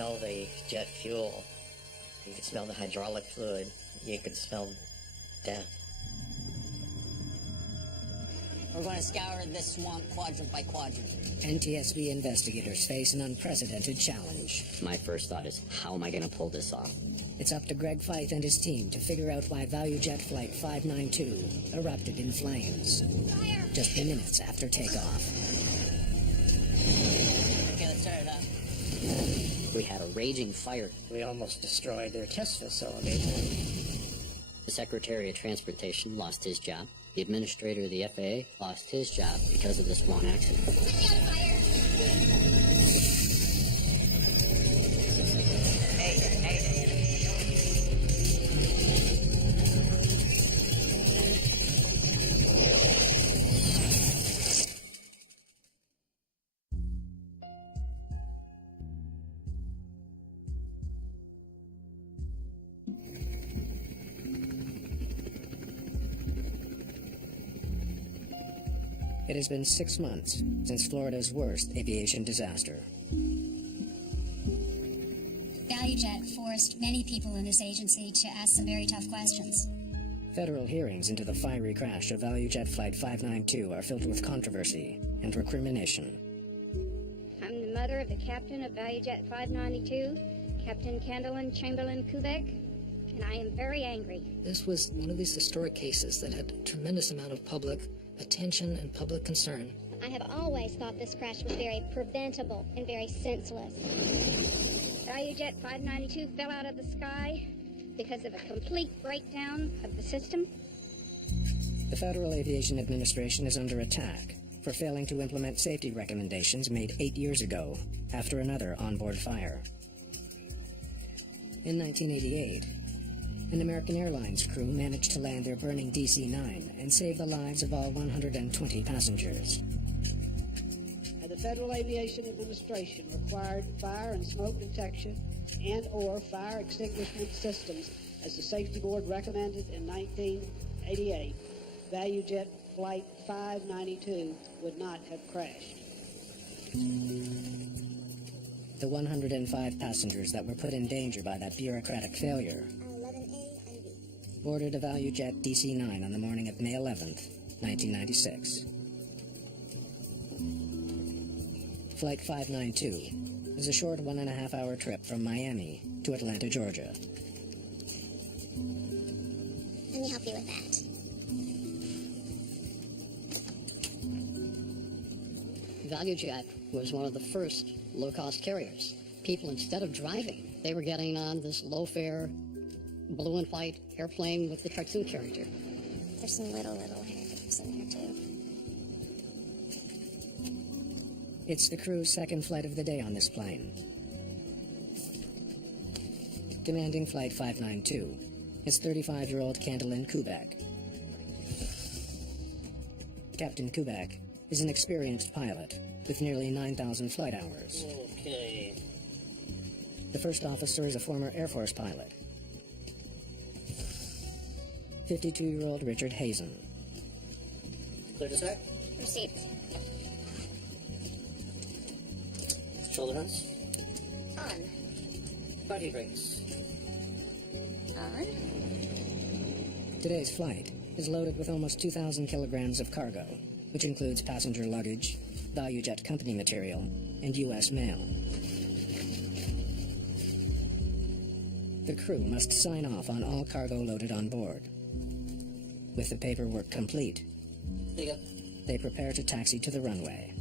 smell the jet fuel. You could smell the hydraulic fluid. You could smell death. We're going to scour this swamp quadrant by quadrant. NTSB investigators face an unprecedented challenge. My first thought is, how am I going to pull this off? It's up to Greg Feith and his team to figure out why ValueJet Flight 592 erupted in flames. Fire! Just minutes after takeoff. Okay, let's start it up. We had a raging fire. We almost destroyed their test facility. The Secretary of Transportation lost his job. The administrator of the FAA lost his job because of this one accident. Put me on fire! Mayday. It has been 6 months since Florida's worst aviation disaster. ValueJet forced many people in this agency to ask some very tough questions. Federal hearings into the fiery crash of ValueJet Flight 592 are filled with controversy and recrimination. I'm the mother of the captain of ValueJet 592, Captain Candlein Chamberlain Kubek, and I am very angry. This was one of these historic cases that had a tremendous amount of public attention and public concern. I have always thought this crash was very preventable and very senseless. ValueJet 592 fell out of the sky because of a complete breakdown of the system. The Federal Aviation Administration is under attack for failing to implement safety recommendations made 8 years ago after another onboard fire. In 1988, an American Airlines crew managed to land their burning DC-9 and save the lives of all 120 passengers. The Federal Aviation Administration required fire and smoke detection and/or fire extinguishment systems as the Safety Board recommended in 1988. ValueJet Flight 592 would not have crashed. The 105 passengers that were put in danger by that bureaucratic failure boarded a ValueJet DC-9 on the morning of May 11th, 1996. Flight 592 is a short 1.5-hour trip from Miami to Atlanta, Georgia. Let me help you with that. ValueJet was one of the first low-cost carriers. People, instead of driving, they were getting on this low-fare, blue and white airplane with the cartoon character. There's some little hairs in here, too. It's the crew's second flight of the day on this plane. Commanding Flight 592 is 35-year-old Candlein Kubek. Captain Kubek is an experienced pilot with nearly 9,000 flight hours. Okay. The first officer is a former Air Force pilot. 52-year-old Richard Hazen. Clear to start? Proceed. Shoulder hunts. On. Party brakes. On. Today's flight is loaded with almost 2,000 kilograms of cargo, which includes passenger luggage, ValueJet company material, and U.S. mail. The crew must sign off on all cargo loaded on board. With the paperwork complete, There you go. they prepare to taxi to the runway.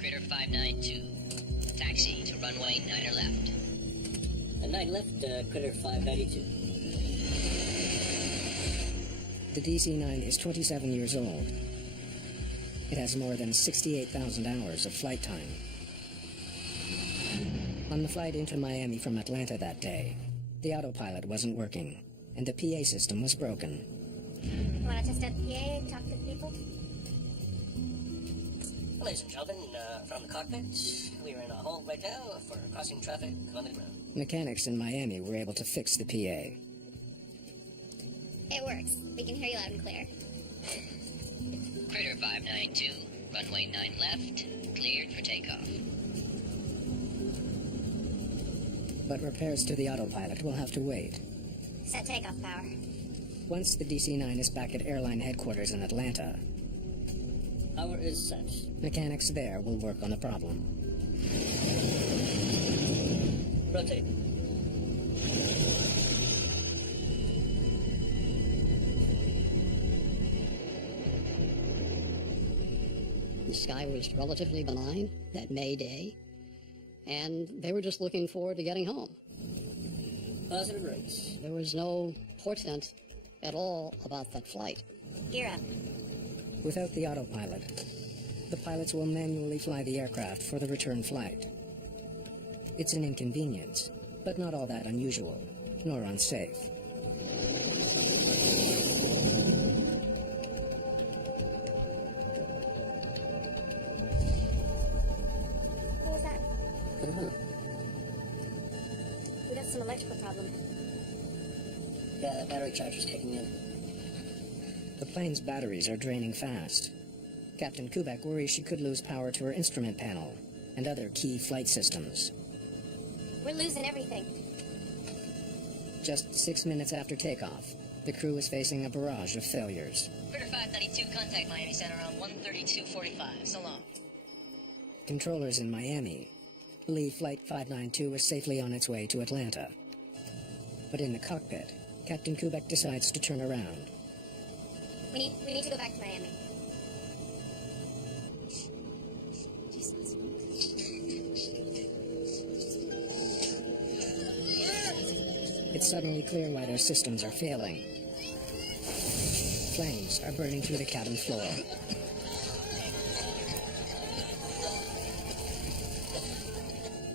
Critter 592. Taxi to runway 9 left. 9 left, Critter 592. The DC-9 is 27 years old. It has more than 68,000 hours of flight time. On the flight into Miami from Atlanta that day, the autopilot wasn't working, and the PA system was broken. You want to test out the PA, talk to the people? Ladies and gentlemen, from the cockpit, we are in a hold right now for crossing traffic on the ground. Mechanics in Miami were able to fix the PA. It works. We can hear you loud and clear. Critter 592. Runway 9 left. Cleared for takeoff. but repairs to the autopilot will have to wait. Set takeoff power. Once the DC-9 is back at airline headquarters in Atlanta, Power is set. mechanics there will work on the problem. Rotate. The sky was relatively benign that Mayday, and they were just looking forward to getting home. Positive rates. There was no portent at all about that flight. Gear up. Without the autopilot, the pilots will manually fly the aircraft for the return flight. It's an inconvenience, but not all that unusual, nor unsafe. What was that? We got some electrical problem. Yeah, the battery charger's kicking in. The plane's batteries are draining fast. Captain Kubek worries she could lose power to her instrument panel and other key flight systems. We're losing everything. Just 6 minutes after takeoff, the crew is facing a barrage of failures. Critter 592, contact Miami Center on 13245. So long. Controllers in Miami believe Flight 592 is safely on its way to Atlanta. But in the cockpit, Captain Kubek decides to turn around. We need to go back to Miami. It's suddenly clear why their systems are failing. Flames are burning through the cabin floor.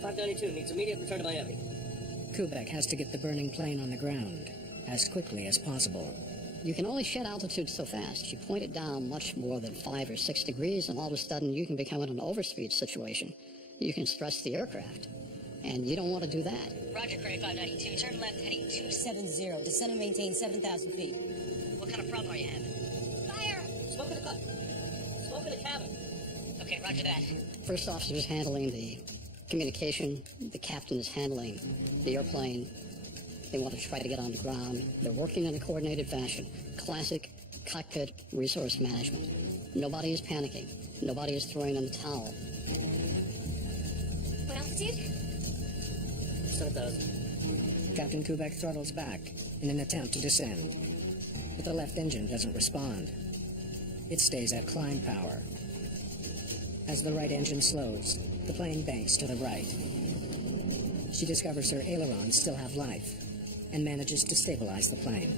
.592 needs immediate return to Miami. Kubek has to get the burning plane on the ground as quickly as possible. You can only shed altitude so fast. You point it down much more than 5 or 6 degrees, and all of a sudden you can become in an overspeed situation. You can stress the aircraft, and you don't want to do that. Roger, Critter 592. Turn left heading 270. Descend and maintain 7,000 feet. What kind of problem are you having? Fire! Smoke in the cup. Smoke in the cabin. Okay, roger that. First officer is handling the communication. The captain is handling the airplane. They want to try to get on the ground. They're working in a coordinated fashion. Classic cockpit resource management. Nobody is panicking. Nobody is throwing in the towel. What altitude? 7,000. Captain Kubek throttles back in an attempt to descend, but the left engine doesn't respond. It stays at climb power. As the right engine slows, the plane banks to the right. She discovers her ailerons still have life and manages to stabilize the plane.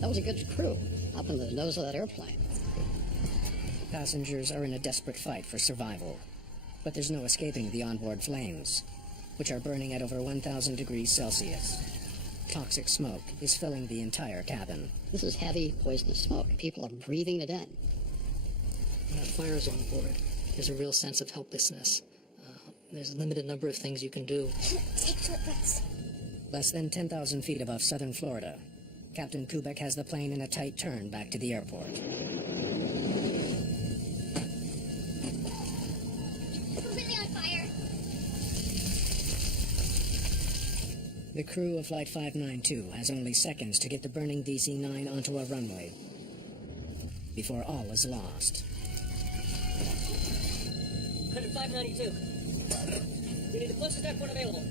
That was a good crew up in the nose of that airplane. Passengers are in a desperate fight for survival, but there's no escaping the onboard flames, which are burning at over 1,000 degrees Celsius. Toxic smoke is filling the entire cabin. This is heavy, poisonous smoke. People are breathing it in. When that fire is on board, there's a real sense of helplessness. There's a limited number of things you can do. Take short breaths. Less than 10,000 feet above southern Florida, Captain Kubek has the plane in a tight turn back to the airport. Completely on fire. The crew of Flight 592 has only seconds to get the burning DC-9 onto a runway before all is lost. Critter 592. We need the closest airport available.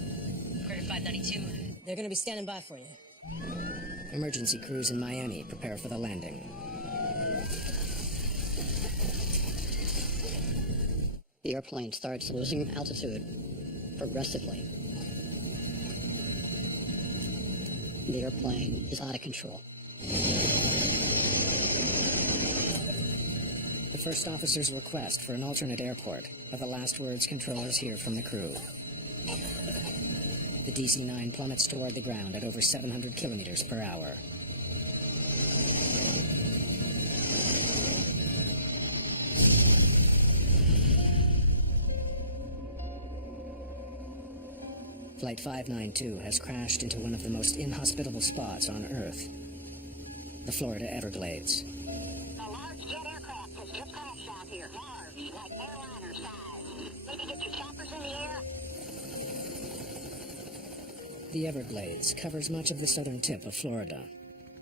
Critter 592. They're going to be standing by for you. Emergency crews in Miami prepare for the landing. The airplane starts losing altitude progressively. The airplane is out of control. The first officer's request for an alternate airport are the last words controllers hear from the crew. The DC-9 plummets toward the ground at over 700 kilometers per hour. Flight 592 has crashed into one of the most inhospitable spots on Earth, the Florida Everglades. A large jet aircraft has just crashed out here. Large, like airliner size. Maybe get your choppers in the air. The Everglades covers much of the southern tip of Florida.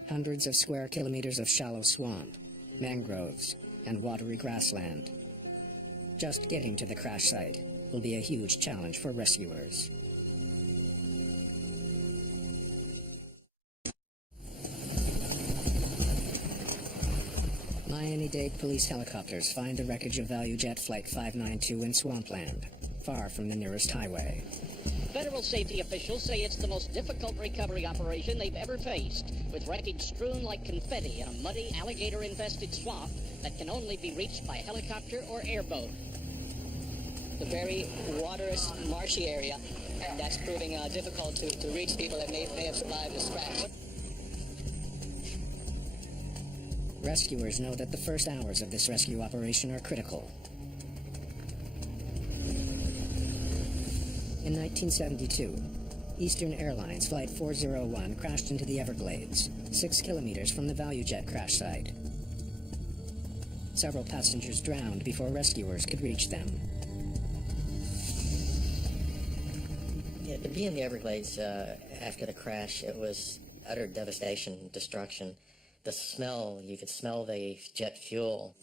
Hundreds of square kilometers of shallow swamp, mangroves, and watery grassland. Just getting to the crash site will be a huge challenge for rescuers. Miami-Dade police helicopters find the wreckage of ValueJet Flight 592 in swampland, far from the nearest highway. Federal safety officials say it's the most difficult recovery operation they've ever faced, with wreckage strewn like confetti in a muddy, alligator-infested swamp that can only be reached by helicopter or airboat. The very waterous, marshy area, and that's proving difficult to reach people that may have survived this crash. Rescuers know that the first hours of this rescue operation are critical. In 1972, Eastern Airlines Flight 401 crashed into the Everglades, 6 kilometers from the ValueJet crash site. Several passengers drowned before rescuers could reach them. Yeah, to be in the Everglades after the crash, it was utter devastation, destruction. The smell, you could smell the jet fuel.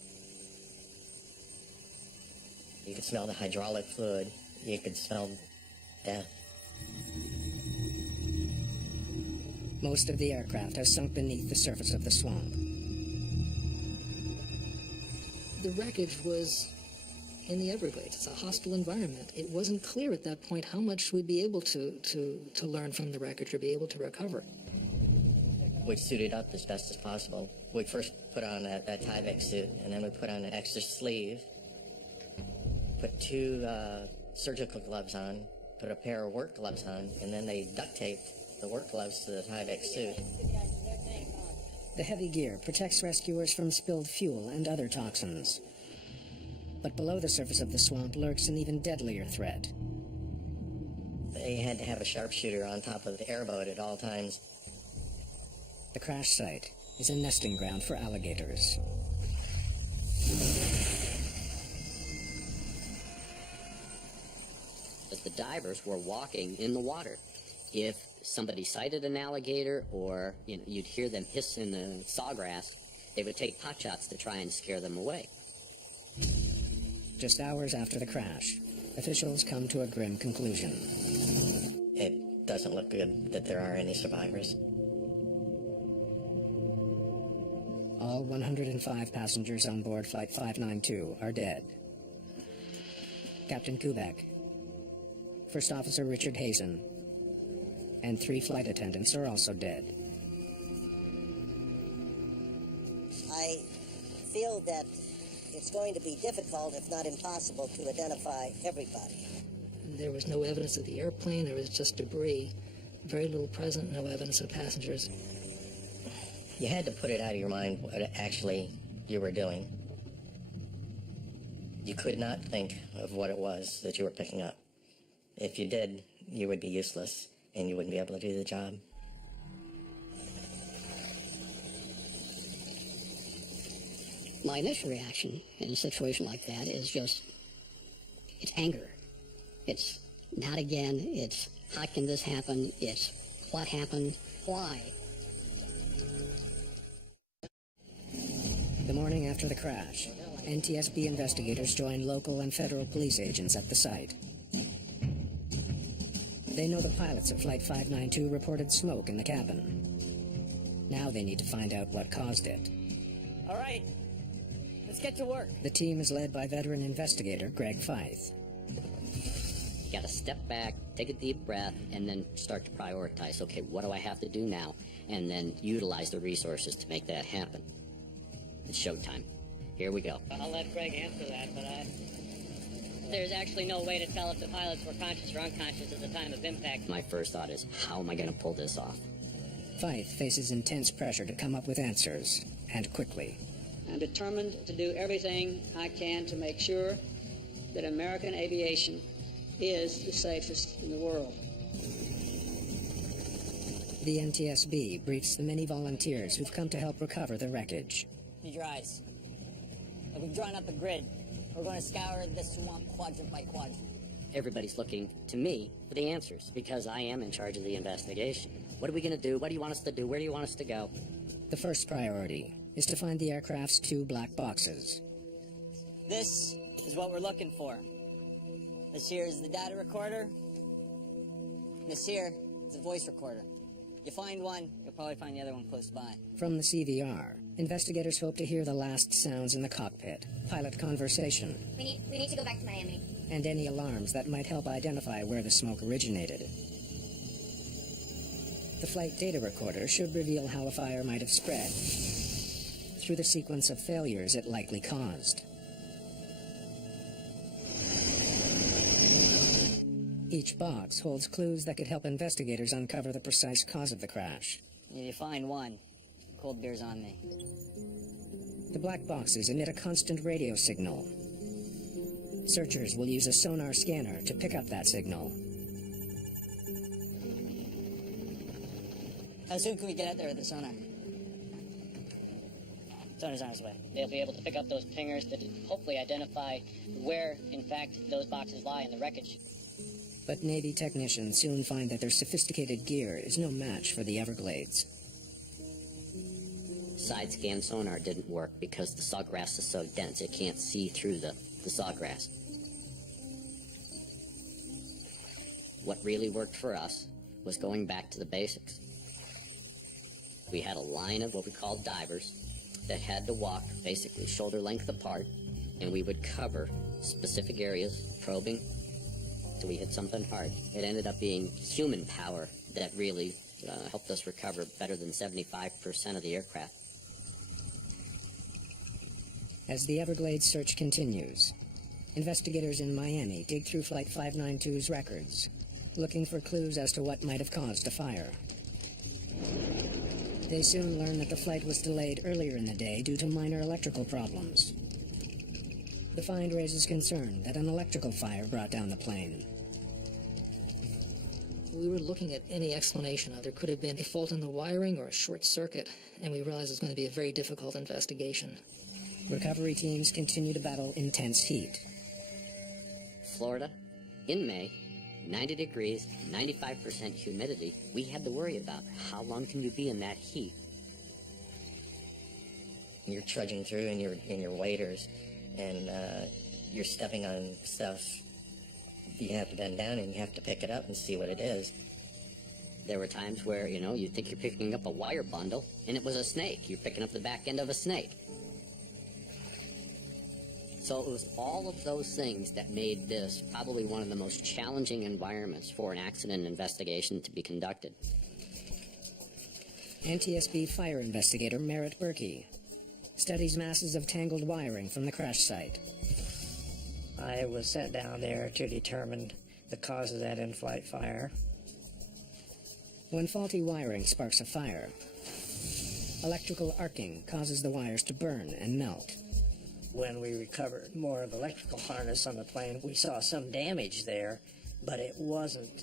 You could smell the hydraulic fluid. You could smell death. Most of the aircraft has sunk beneath the surface of the swamp. The wreckage was in the Everglades. It's a hostile environment. It wasn't clear at that point how much we'd be able to learn from the wreckage or be able to recover. We suited up as best as possible. We first put on that Tyvek suit, and then we put on an extra sleeve, put 2 surgical gloves on, put a pair of work gloves on, and then they duct taped the work gloves to the Tyvek suit. The heavy gear protects rescuers from spilled fuel and other toxins. But below the surface of the swamp lurks an even deadlier threat. They had to have a sharpshooter on top of the airboat at all times. The crash site is a nesting ground for alligators. But the divers were walking in the water. If somebody sighted an alligator or you'd hear them hiss in the sawgrass, they would take potshots to try and scare them away. Just hours after the crash, officials come to a grim conclusion. It doesn't look good that there are any survivors. All 105 passengers on board Flight 592 are dead. Captain Kubek, First Officer Richard Hazen, and 3 flight attendants are also dead. I feel that it's going to be difficult, if not impossible, to identify everybody. There was no evidence of the airplane. There was just debris. Very little present, no evidence of passengers. You had to put it out of your mind what actually you were doing. You could not think of what it was that you were picking up. If you did, you would be useless, and you wouldn't be able to do the job. My initial reaction in a situation like that is just, it's anger. It's not again, it's how can this happen, it's what happened, why? The morning after the crash, NTSB investigators joined local and federal police agents at the site. They know the pilots of Flight 592 reported smoke in the cabin. Now they need to find out what caused it. All right, let's get to work. The team is led by veteran investigator Greg Feith. You gotta step back, take a deep breath, and then start to prioritize. Okay, what do I have to do now? And then utilize the resources to make that happen. It's showtime. Here we go. I'll let Greg answer that, but there's actually no way to tell if the pilots were conscious or unconscious at the time of impact. My first thought is, how am I gonna pull this off? Feith faces intense pressure to come up with answers, and quickly. I'm determined to do everything I can to make sure that American aviation is the safest in the world. The NTSB briefs the many volunteers who've come to help recover the wreckage. Need your eyes. We've drawn up a grid. We're going to scour this swamp quadrant by quadrant. everybody's looking to me for the answers because I am in charge of the investigation. What are we going to do? What do you want us to do? Where do you want us to go? The first priority is to find the aircraft's 2 black boxes. This is what we're looking for. This here is the data recorder. This here is the voice recorder. You find one, you'll probably find the other one close by. From the CVR, investigators hope to hear the last sounds in the cockpit, pilot conversation, We need to go back to Miami. and any alarms that might help identify where the smoke originated. The flight data recorder should reveal how a fire might have spread through the sequence of failures it likely caused. Each box holds clues that could help investigators uncover the precise cause of the crash. If you find one, cold beer's on me. The black boxes emit a constant radio signal. Searchers will use a sonar scanner to pick up that signal. How soon can we get out there with the sonar? Sonar's on its way. They'll be able to pick up those pingers that hopefully identify where, in fact, those boxes lie in the wreckage. But Navy technicians soon find that their sophisticated gear is no match for the Everglades. Side scan sonar didn't work because the sawgrass is so dense it can't see through the sawgrass. What really worked for us was going back to the basics. We had a line of what we called divers that had to walk basically shoulder length apart, and we would cover specific areas, probing, till we hit something hard. It ended up being human power that really helped us recover better than 75% of the aircraft. As the Everglades search continues, investigators in Miami dig through Flight 592's records, looking for clues as to what might have caused the fire. They soon learn that the flight was delayed earlier in the day due to minor electrical problems. The find raises concern that an electrical fire brought down the plane. We were looking at any explanation. There could have been a fault in the wiring or a short circuit, and we realized it's going to be a very difficult investigation. Recovery teams continue to battle intense heat. Florida, in May, 90 degrees, 95% humidity. We had to worry about how long can you be in that heat. You're trudging through in your waders, and you're stepping on stuff. You have to bend down and you have to pick it up and see what it is. There were times where, you think you're picking up a wire bundle, and it was a snake. You're picking up the back end of a snake. So it was all of those things that made this probably one of the most challenging environments for an accident investigation to be conducted. NTSB fire investigator Merritt Berkey studies masses of tangled wiring from the crash site. I was sent down there to determine the cause of that in-flight fire. When faulty wiring sparks a fire, electrical arcing causes the wires to burn and melt. When we recovered more of the electrical harness on the plane, we saw some damage there, but it wasn't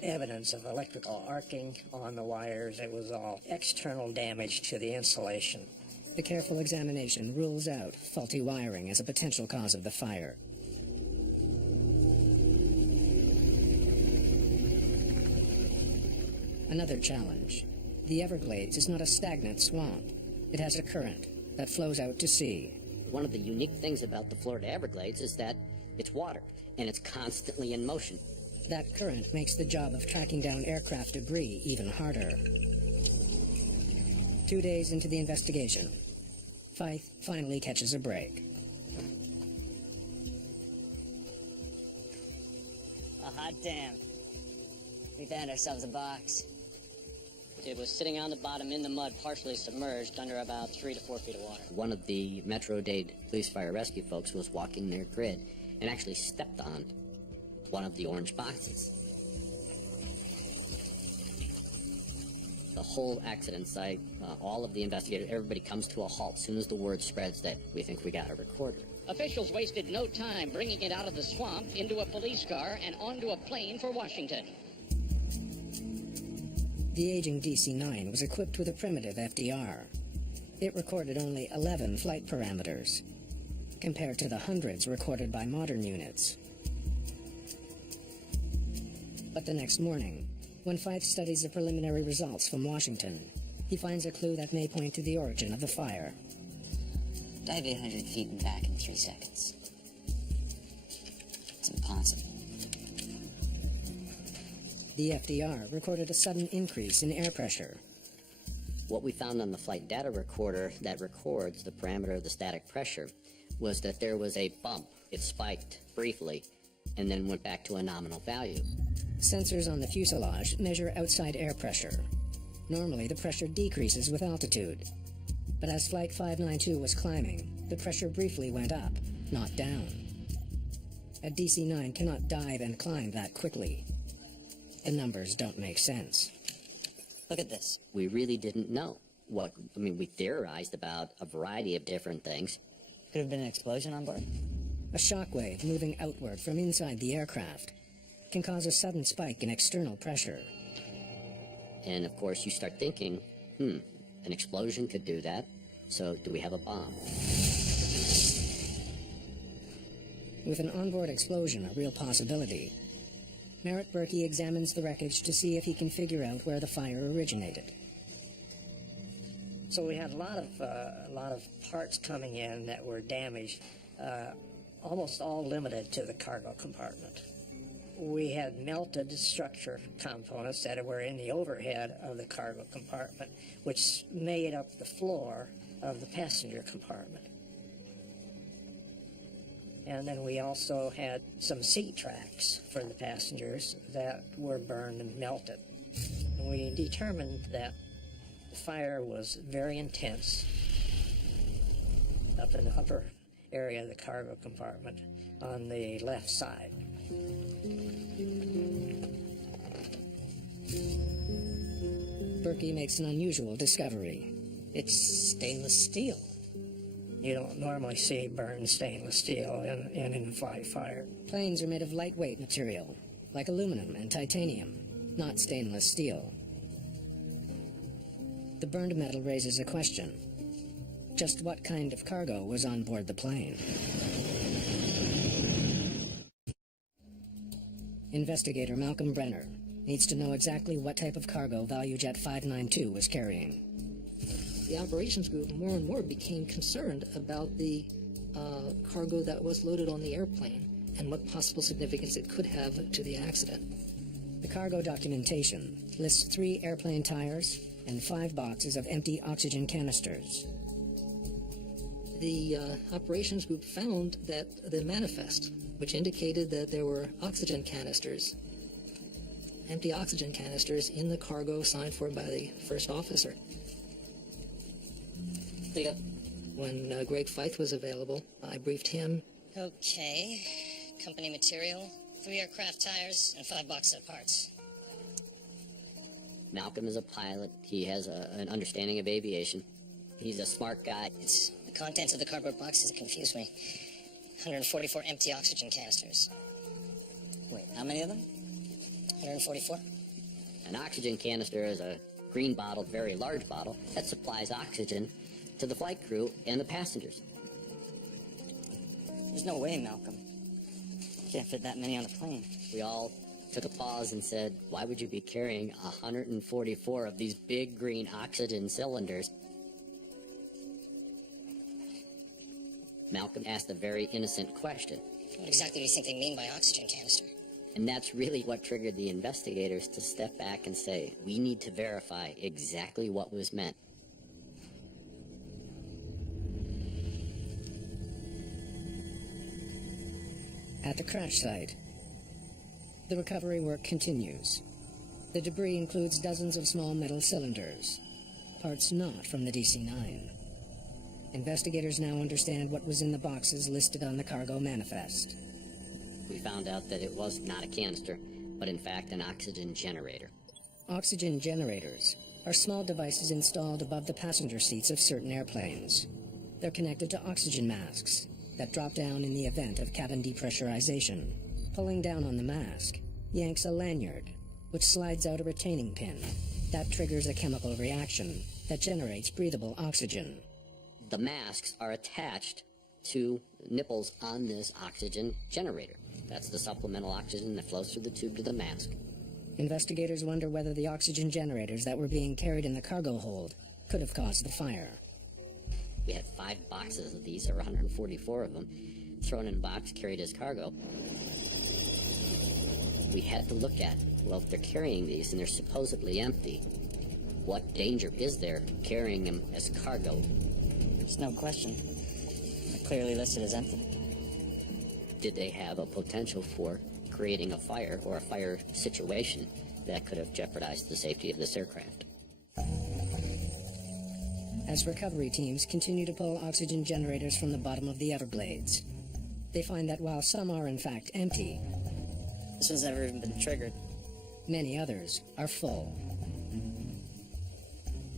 evidence of electrical arcing on the wires. It was all external damage to the insulation. The careful examination rules out faulty wiring as a potential cause of the fire. Another challenge. The Everglades is not a stagnant swamp. It has a current that flows out to sea. One of the unique things about the Florida Everglades is that it's water, and it's constantly in motion. That current makes the job of tracking down aircraft debris even harder. 2 days into the investigation, Fife finally catches a break. Oh, hot damn. We found ourselves a box. It was sitting on the bottom in the mud, partially submerged under about 3 to 4 feet of water. One of the Metro-Dade Police Fire Rescue folks was walking their grid and actually stepped on one of the orange boxes. The whole accident site, all of the investigators, everybody comes to a halt as soon as the word spreads that we think we got a recorder. Officials wasted no time bringing it out of the swamp into a police car and onto a plane for Washington. The aging DC-9 was equipped with a primitive FDR. It recorded only 11 flight parameters, compared to the hundreds recorded by modern units. But the next morning, when Fife studies the preliminary results from Washington, he finds a clue that may point to the origin of the fire. Dive 800 feet and back in 3 seconds. It's impossible. The FDR recorded a sudden increase in air pressure. What we found on the flight data recorder that records the parameter of the static pressure was that there was a bump. It spiked briefly and then went back to a nominal value. Sensors on the fuselage measure outside air pressure. Normally, the pressure decreases with altitude. But as Flight 592 was climbing, the pressure briefly went up, not down. A DC-9 cannot dive and climb that quickly. The numbers don't make sense. Look at this. We really didn't know. We theorized about a variety of different things. Could have been an explosion on board. A shockwave moving outward from inside the aircraft can cause a sudden spike in external pressure. And of course you start thinking, an explosion could do that. So do we have a bomb? With an onboard explosion a real possibility, Merritt Berkey examines the wreckage to see if he can figure out where the fire originated. So we had a lot of parts coming in that were damaged, almost all limited to the cargo compartment. We had melted structure components that were in the overhead of the cargo compartment, which made up the floor of the passenger compartment. And then we also had some seat tracks for the passengers that were burned and melted. And we determined that the fire was very intense up in the upper area of the cargo compartment on the left side. Berkey makes an unusual discovery. It's stainless steel. You don't normally see burned stainless steel in in-flight fire. Planes are made of lightweight material, like aluminum and titanium, not stainless steel. The burned metal raises a question. Just what kind of cargo was on board the plane? Investigator Malcolm Brenner needs to know exactly what type of cargo ValueJet 592 was carrying. The operations group more and more became concerned about the cargo that was loaded on the airplane and what possible significance it could have to the accident. The cargo documentation lists 3 airplane tires and 5 boxes of empty oxygen canisters. The operations group found that the manifest, which indicated that there were oxygen canisters, empty oxygen canisters in the cargo signed for by the first officer. When Greg Feith was available, I briefed him. Okay. Company material, 3 aircraft tires, and 5 boxes of parts. Malcolm is a pilot. He has an understanding of aviation. He's a smart guy. It's the contents of the cardboard boxes that confuse me. 144 empty oxygen canisters. Wait, how many of them? 144. An oxygen canister is a green bottle, very large bottle, that supplies oxygen to the flight crew and the passengers. There's no way, Malcolm. You can't fit that many on a plane. We all took a pause and said, why would you be carrying 144 of these big green oxygen cylinders? Malcolm asked a very innocent question. What exactly do you think they mean by oxygen canister? And that's really what triggered the investigators to step back and say, we need to verify exactly what was meant. At the crash site, the recovery work continues. The debris includes dozens of small metal cylinders, parts not from the DC-9. Investigators now understand what was in the boxes listed on the cargo manifest. We found out that it was not a canister, but in fact an oxygen generator. Oxygen generators are small devices installed above the passenger seats of certain airplanes. They're connected to oxygen masks that drop down in the event of cabin depressurization. Pulling down on the mask yanks a lanyard, which slides out a retaining pin. That triggers a chemical reaction that generates breathable oxygen. The masks are attached to nipples on this oxygen generator. That's the supplemental oxygen that flows through the tube to the mask. Investigators wonder whether the oxygen generators that were being carried in the cargo hold could have caused the fire. We had 5 boxes of these, or 144 of them, thrown in a box, carried as cargo. We had to look at, well, if they're carrying these and they're supposedly empty, what danger is there carrying them as cargo? There's no question. They're clearly listed as empty. Did they have a potential for creating a fire or a fire situation that could have jeopardized the safety of this aircraft? As recovery teams continue to pull oxygen generators from the bottom of the Everglades, they find that while some are in fact empty, this one's never even been triggered. Many others are full.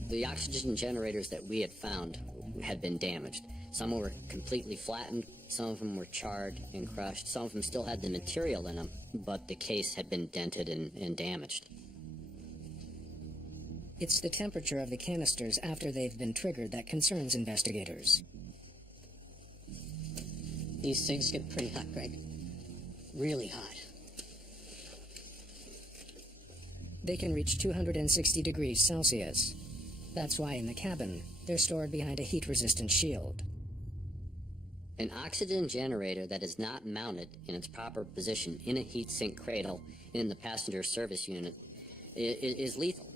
The oxygen generators that we had found had been damaged. Some were completely flattened, some of them were charred and crushed, some of them still had the material in them, but the case had been dented and damaged. It's the temperature of the canisters after they've been triggered that concerns investigators. These things get pretty hot, Greg. Really hot. They can reach 260 degrees Celsius. That's why in the cabin, they're stored behind a heat-resistant shield. An oxygen generator that is not mounted in its proper position in a heat sink cradle in the passenger service unit is lethal.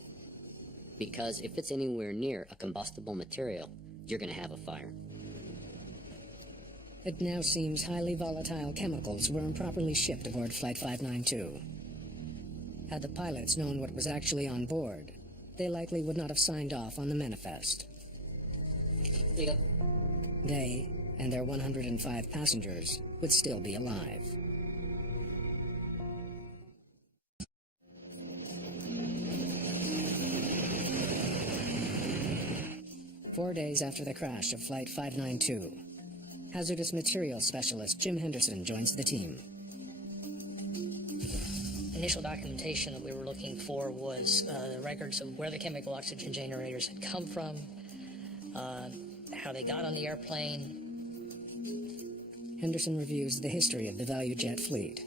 Because if it's anywhere near a combustible material, you're going to have a fire. It now seems highly volatile chemicals were improperly shipped aboard Flight 592. Had the pilots known what was actually on board, they likely would not have signed off on the manifest. There you go. They and their 105 passengers would still be alive. Four days after the crash of Flight 592, hazardous materials specialist Jim Henderson joins the team. Initial documentation that we were looking for was the records of where the chemical oxygen generators had come from, how they got on the airplane. Henderson reviews the history of the ValueJet fleet.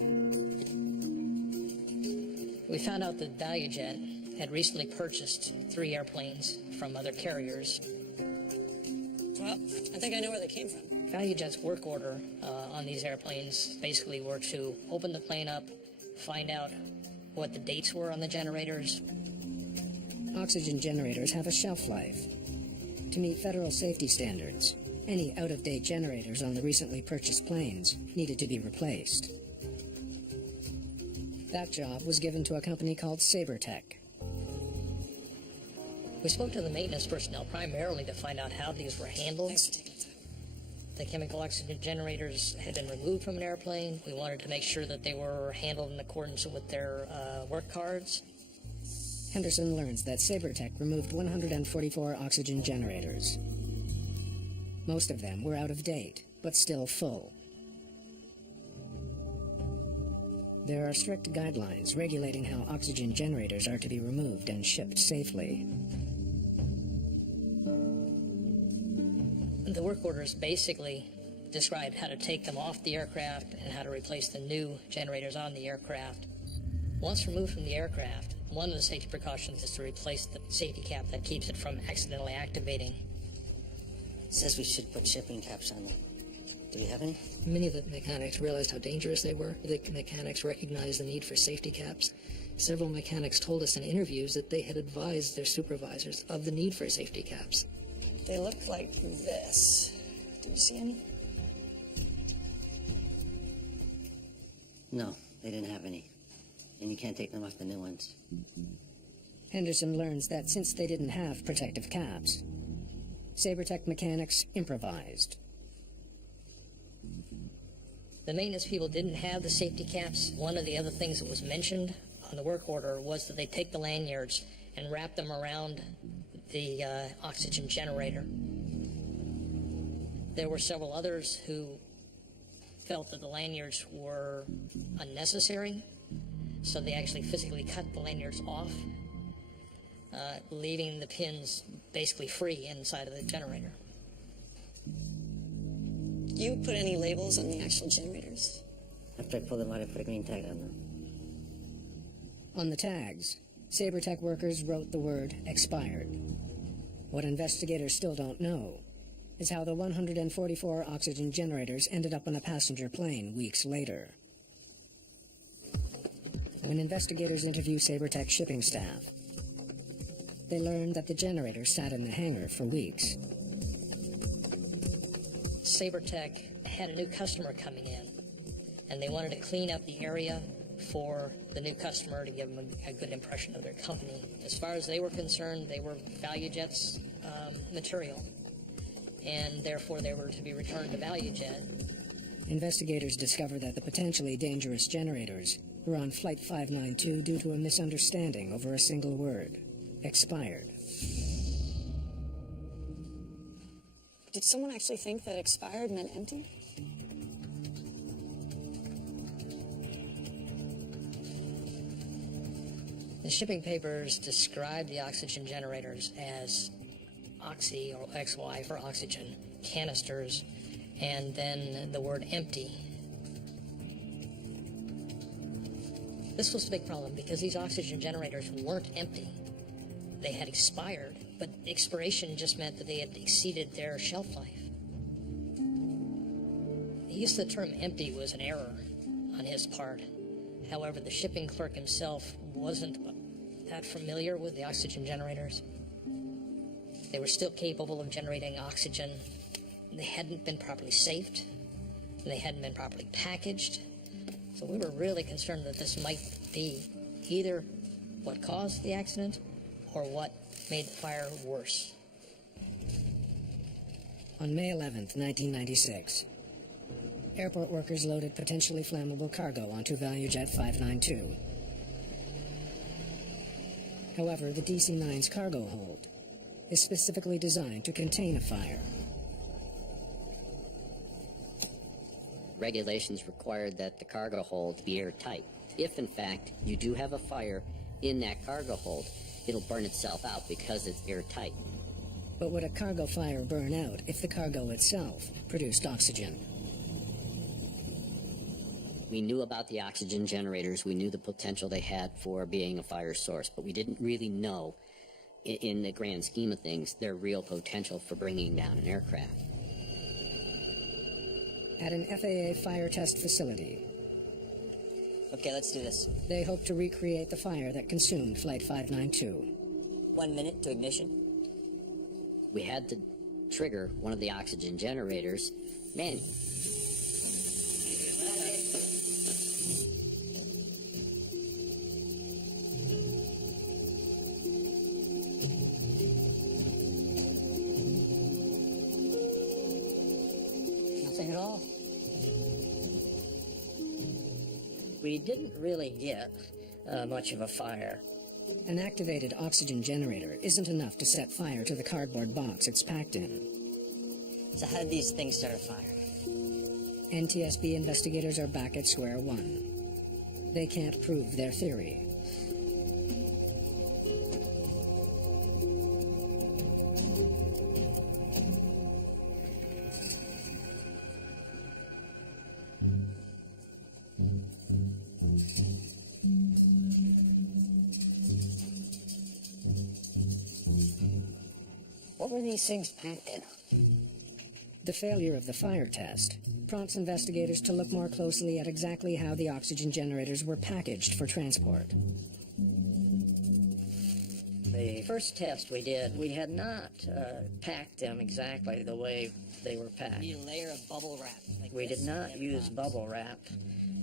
We found out that ValueJet had recently purchased 3 airplanes from other carriers. Well, I think I know where they came from. ValueJet's work order on these airplanes basically were to open the plane up, find out what the dates were on the generators. Oxygen generators have a shelf life. To meet federal safety standards, any out-of-date generators on the recently purchased planes needed to be replaced. That job was given to a company called SaberTech. We spoke to the maintenance personnel primarily to find out how these were handled. The chemical oxygen generators had been removed from an airplane. We wanted to make sure that they were handled in accordance with their work cards. Henderson learns that SaberTech removed 144 oxygen generators. Most of them were out of date, but still full. There are strict guidelines regulating how oxygen generators are to be removed and shipped safely. The work orders basically described how to take them off the aircraft and how to replace the new generators on the aircraft. Once removed from the aircraft, one of the safety precautions is to replace the safety cap that keeps it from accidentally activating. It says we should put shipping caps on them. Do we have any? Many of the mechanics realized how dangerous they were. The mechanics recognized the need for safety caps. Several mechanics told us in interviews that they had advised their supervisors of the need for safety caps. They look like this. Do you see any? No, they didn't have any. And you can't take them off the new ones. Henderson learns that since they didn't have protective caps, SaberTech mechanics improvised. The maintenance people didn't have the safety caps. One of the other things that was mentioned on the work order was that they take the lanyards and wrap them around the oxygen generator. There were several others who felt that the lanyards were unnecessary, so they actually physically cut the lanyards off, leaving the pins basically free inside of the generator. Do you put any labels on the actual generators? After I pull them out, I put a green tag on them. On the tags, Sabertech workers wrote the word expired. What investigators still don't know is how the 144 oxygen generators ended up on a passenger plane weeks later. When investigators interview Sabertech shipping staff, they learned that the generators sat in the hangar for weeks. Sabertech had a new customer coming in, and they wanted to clean up the area for the new customer to give them a good impression of their company. As far as they were concerned, they were ValueJet's material, and therefore they were to be returned to ValueJet. Investigators discovered that the potentially dangerous generators were on Flight 592 due to a misunderstanding over a single word: expired. Did someone actually think that expired meant empty? The shipping papers described the oxygen generators as oxy, or XY for oxygen, canisters, and then the word empty. This was the big problem because these oxygen generators weren't empty. They had expired, but expiration just meant that they had exceeded their shelf life. The use of the term empty was an error on his part. However, the shipping clerk himself wasn't that familiar with the oxygen generators. They were still capable of generating oxygen. They hadn't been properly safed. They hadn't been properly packaged. So we were really concerned that this might be either what caused the accident or what made the fire worse. On May 11th, 1996, airport workers loaded potentially flammable cargo onto ValueJet 592. However, the DC-9's cargo hold is specifically designed to contain a fire. Regulations required that the cargo hold be airtight. If, in fact, you do have a fire in that cargo hold, it'll burn itself out because it's airtight. But would a cargo fire burn out if the cargo itself produced oxygen? We knew about the oxygen generators. We knew the potential they had for being a fire source, but we didn't really know, in the grand scheme of things, their real potential for bringing down an aircraft. At an FAA fire test facility, Okay, let's do this. they hope to recreate the fire that consumed Flight 592. 1 minute to ignition. We had to trigger one of the oxygen generators manually. Nothing at all. We didn't really get much of a fire. An activated oxygen generator isn't enough to set fire to the cardboard box it's packed in. So how did these things start a fire? NTSB investigators are back at square one. They can't prove their theory. What were these things packed in? The failure of the fire test prompts investigators to look more closely at exactly how the oxygen generators were packaged for transport. The first test we did, we had not packed them exactly the way they were packed. You need a layer of bubble wrap. Like We this did not in use box. bubble wrap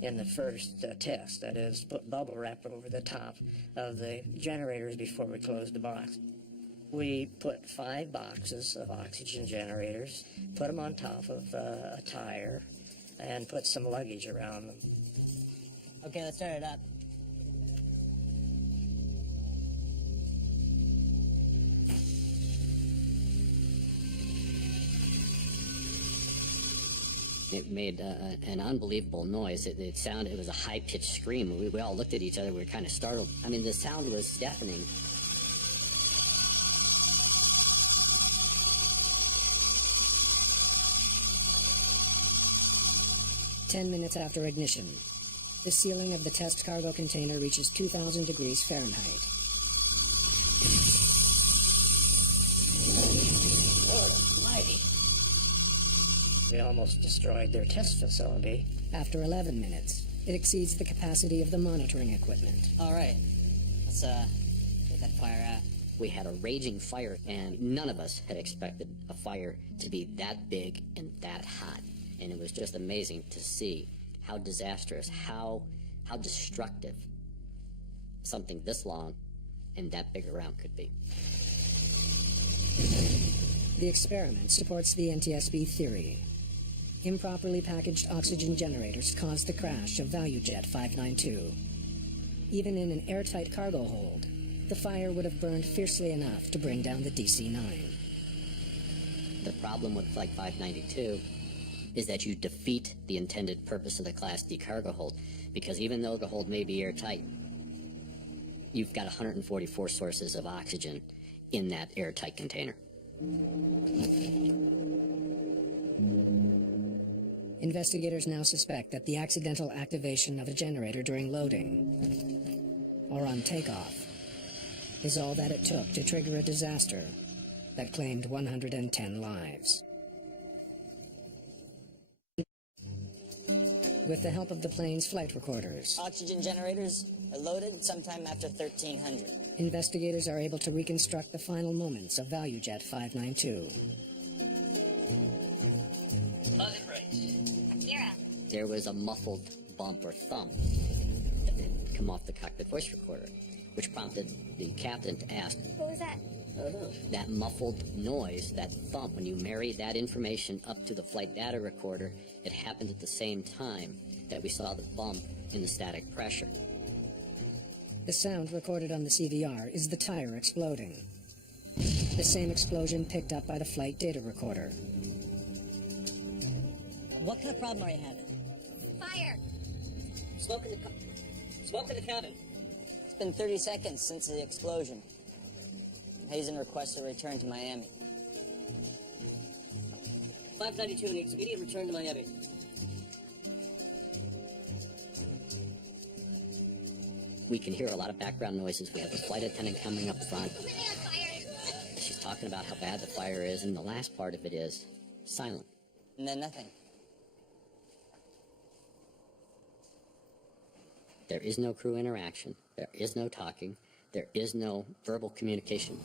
in the first test. That is, put bubble wrap over the top of the generators before we closed the box. We put 5 boxes of oxygen generators, put them on top of a tire, and put some luggage around them. Okay, let's start it up. It made an unbelievable noise. It sounded, it was a high-pitched scream. We all looked at each other. We were kind of startled. I mean, the sound was deafening. "10 minutes after ignition, The ceiling of the test cargo container reaches 2,000 degrees Fahrenheit. Lord almighty. We almost destroyed their test facility. After 11 minutes, it exceeds the capacity of the monitoring equipment. All right. Let's, get that fire out. We had a raging fire, and none of us had expected a fire to be that big and that hot. And it was just amazing to see how disastrous, how destructive something this long and that big around could be. The experiment supports the NTSB theory. Improperly packaged oxygen generators caused the crash of ValueJet 592. Even in an airtight cargo hold, the fire would have burned fiercely enough to bring down the DC-9. The problem with Flight 592 is that you defeat the intended purpose of the Class D cargo hold, because even though the hold may be airtight, you've got 144 sources of oxygen in that airtight container. Investigators now suspect that the accidental activation of a generator during loading, or on takeoff, is all that it took to trigger a disaster that claimed 110 lives. With the help of the plane's flight recorders, Oxygen generators are loaded sometime after 1300. investigators are able to reconstruct the final moments of ValueJet 592. There was a muffled bump or thump that had come off the cockpit voice recorder, which prompted the captain to ask, What was that? that muffled noise, that thump, when you marry that information up to the flight data recorder, it happened at the same time that we saw the bump in the static pressure. The sound recorded on the CVR is the tire exploding. The same explosion picked up by the flight data recorder. What kind of problem are you having? Fire! Smoke in the cabin. It's been 30 seconds since the explosion. Hazen requests a return to Miami. 592 needs immediate return to Miami. We can hear a lot of background noises. We have the flight attendant coming up front. She's talking about how bad the fire is, and the last part of it is silent. And then nothing. There is no crew interaction. There is no talking. There is no verbal communication.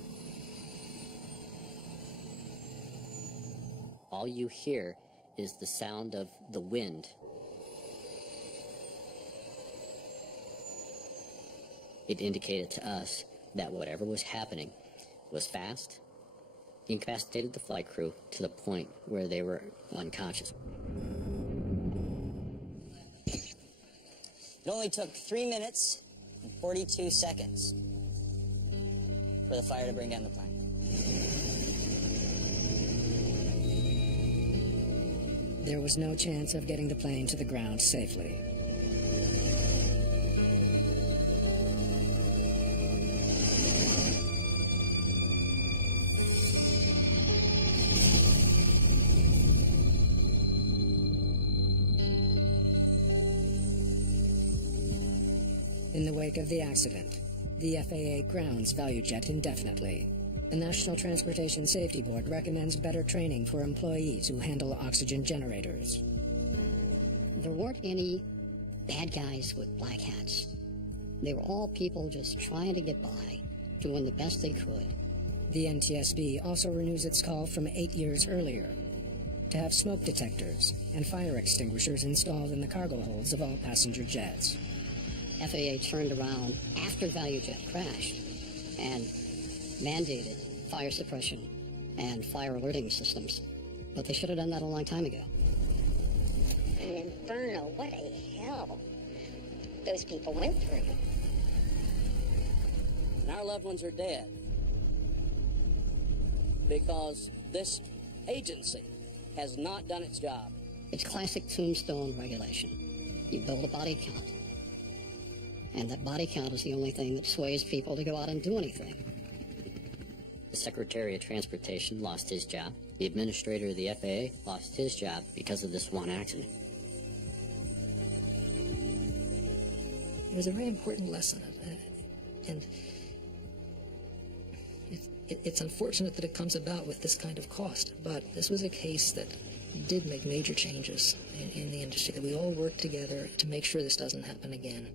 All you hear is the sound of the wind. It indicated to us that whatever was happening was fast, incapacitated the flight crew to the point where they were unconscious. It only took 3 minutes and 42 seconds for the fire to bring down the plane. There was no chance of getting the plane to the ground safely. In the wake of the accident, the FAA grounds ValueJet indefinitely. The National Transportation Safety Board recommends better training for employees who handle oxygen generators. There weren't any bad guys with black hats. They were all people just trying to get by, doing the best they could. The NTSB also renews its call from 8 years earlier to have smoke detectors and fire extinguishers installed in the cargo holds of all passenger jets. FAA turned around after ValueJet crashed and mandated fire suppression and fire alerting systems. But they should have done that a long time ago. An inferno, what a hell those people went through. And our loved ones are dead because this agency has not done its job. It's classic tombstone regulation. You build a body count. And that body count is the only thing that sways people to go out and do anything. The Secretary of Transportation lost his job. The administrator of the FAA lost his job because of this one accident. It was a very important lesson, and it's unfortunate that it comes about with this kind of cost, but this was a case that did make major changes in the industry, that we all work together to make sure this doesn't happen again.